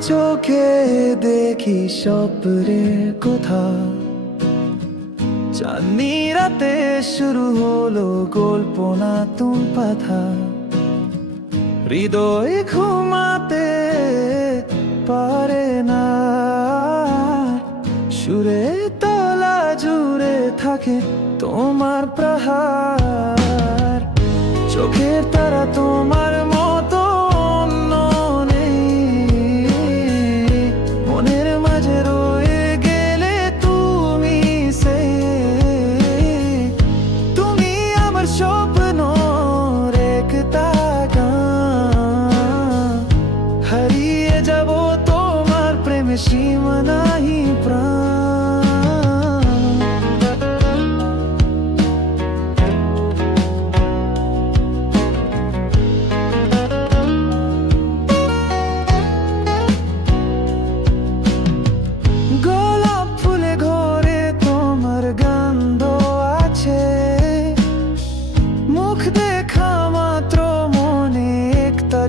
চোখে দেখি স্বপ্নের কথা। চাঁদনি রাতে শুরু হলো গল্প না তুম পাথা। হৃদয় ঘুমাতে পারে না। সুরে তলা জুড়ে থাকে তোমার প্রহার। চোখের তারা তোমার মনের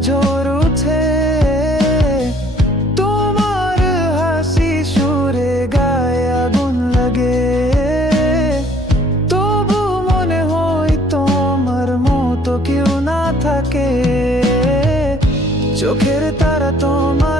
ঝড় উঠে তোমার হাসি সুরে গায়ে আগুন লাগে। তবু মনে হয় তোমার মতো কেউ না থাকে। চোখের তারা তোমার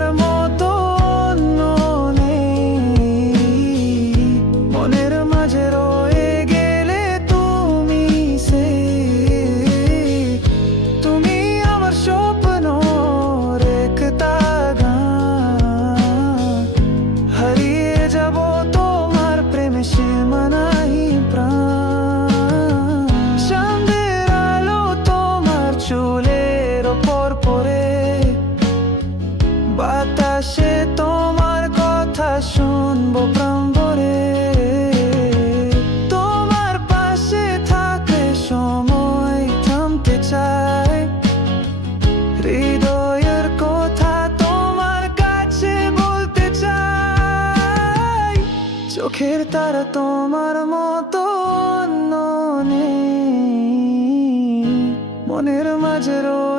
ওপর পড়ে। বাতাসে তোমার কথা শুনব প্রাণ ভরে। তোমার পাশে থাকলে সময় থামতে চায় হৃদয়ের কথা তোমার কাছে বলতে চাই। চোখের তারা তোমার মতো মনের মাঝে রয়ে